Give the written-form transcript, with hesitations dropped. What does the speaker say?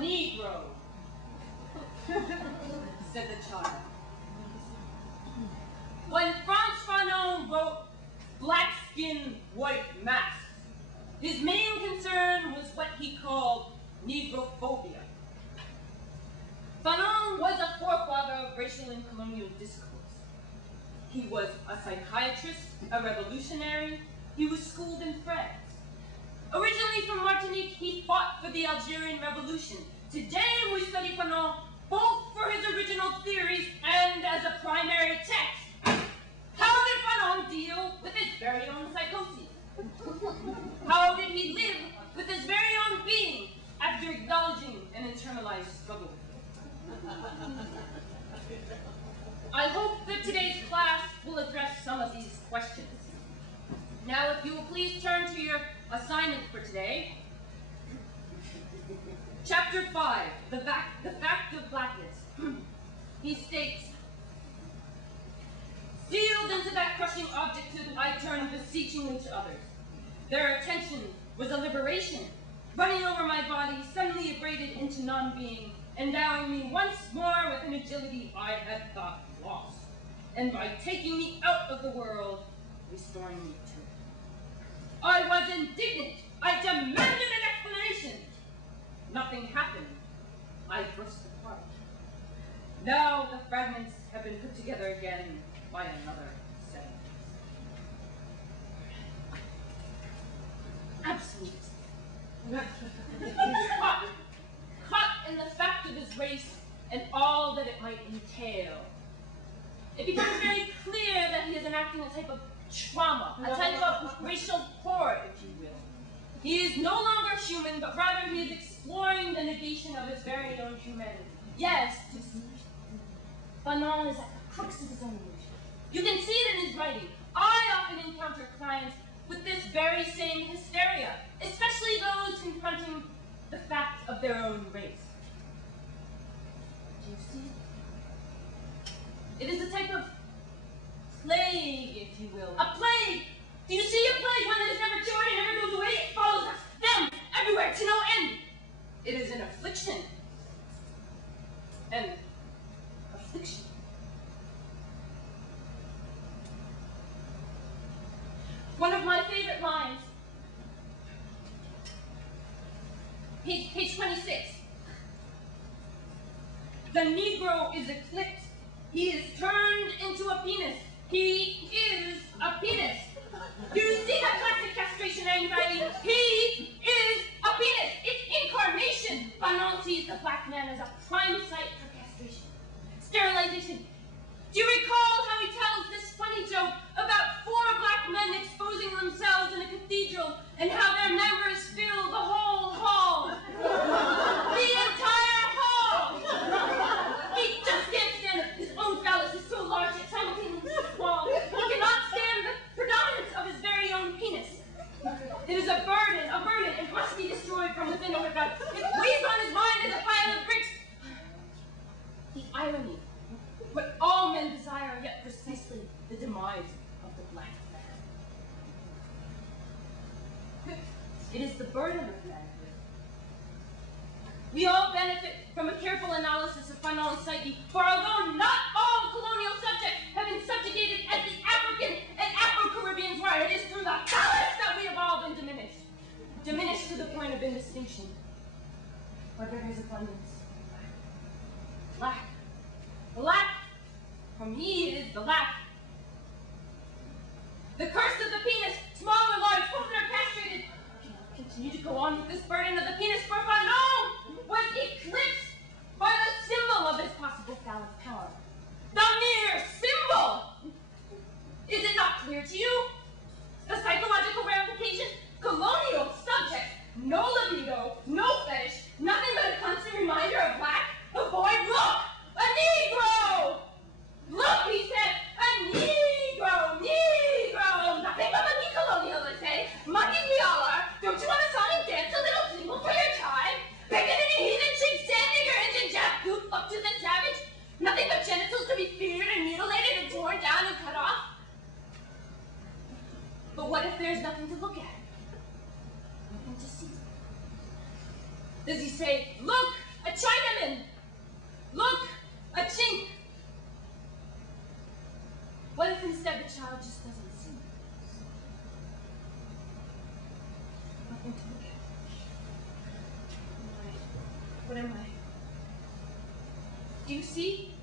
Negro, said the child. When Frantz Fanon wrote Black Skin, White Mask, his main concern was what he called Negrophobia. Fanon was a forefather of racial and colonial discourse. He was a psychiatrist, a revolutionary. He was schooled in France. Originally from Martinique, he fought for the Algerian Revolution. Today we study Fanon both for his original theories and as a primary text. How did Fanon deal with his very own psychoses? How did he live with his very own being after acknowledging an internalized struggle? I hope that today's class will address some of these questions. Now, if you will please turn to your assignment for today. Chapter 5, the fact of blackness. He states, sealed into that crushing objecthood, I turned beseechingly to others. Their attention was a liberation, running over my body, suddenly abraded into non-being, endowing me once more with an agility I had thought lost, and by taking me out of the world, restoring me to it. I was indignant. I demanded an explanation. Nothing happened. I burst apart. Now the fragments have been put together again by another sentence. Absolute. Caught in the fact of his race and all that it might entail. It becomes very clear that he is enacting a type of trauma, a type of racial horror, if you will. He is no longer human, but rather he is exploring the negation of his very own humanity. Yes, Fanon is at the crux of his own illusion. You can see it in his writing. I often encounter clients with this very same hysteria, especially those confronting the fact of their own race. Do you see it? It is a type of plague, if you will. A plague! Do you see a plague? One that is never cured and never goes away? It follows us, them, everywhere, to no end. It is an affliction. An affliction. One of my favorite lines, page 26. The Negro is eclipsed. He is turned into a penis. He is a penis. Do you see that classic castration anxiety? He is a penis. It's incarnation. Fanon sees the black man as a prime site for castration, sterilization. Do you recall how he tells this funny joke about 4 black men exposing themselves in a cathedral and how their members fill the whole hall? The entire hall! He just can't stand it. His own phallus is so large yet simultaneously small. He cannot stand the predominance of his very own penis. It is a burden. It must be destroyed from within or without. It weighs on his mind as a pile of bricks. The irony. What all men desire, yet precisely the demise of the black man. It is the burden of manhood. We all benefit from a careful analysis of Fanon's psyche, for although not all colonial subjects have been subjugated as the African and Afro-Caribbeans were, it is through the phallus that we evolve and diminished. Diminished to the point of indistinction, where there is abundance. Black. Black. For me, it is the lack. The curse of the penis, small or large, both are castrated. I cannot continue to go on with this burden of the penis, for Fanon was eclipsed by the symbol of his possible phallic power. The mere symbol! Is it not clear to you? The psychological ramification? Colonial subject, no libido, no fetish, nothing but a constant reminder of black. Avoid, look! A Negro! Look, he said, a Negro, Negro! Nothing but a colonial, they say. Mucky we all are. Don't you want a song and dance, a little jingle for your time? Picking any heathen chick, standing your engine jack, goop up to the savage. Nothing but genitals to be feared and mutilated and torn down and cut off. But what if there's nothing to look at? Nothing to see? Does he say, look, Chinaman. Look, a chink. What if instead the child just doesn't see? Nothing to look at. What am I? Do you see?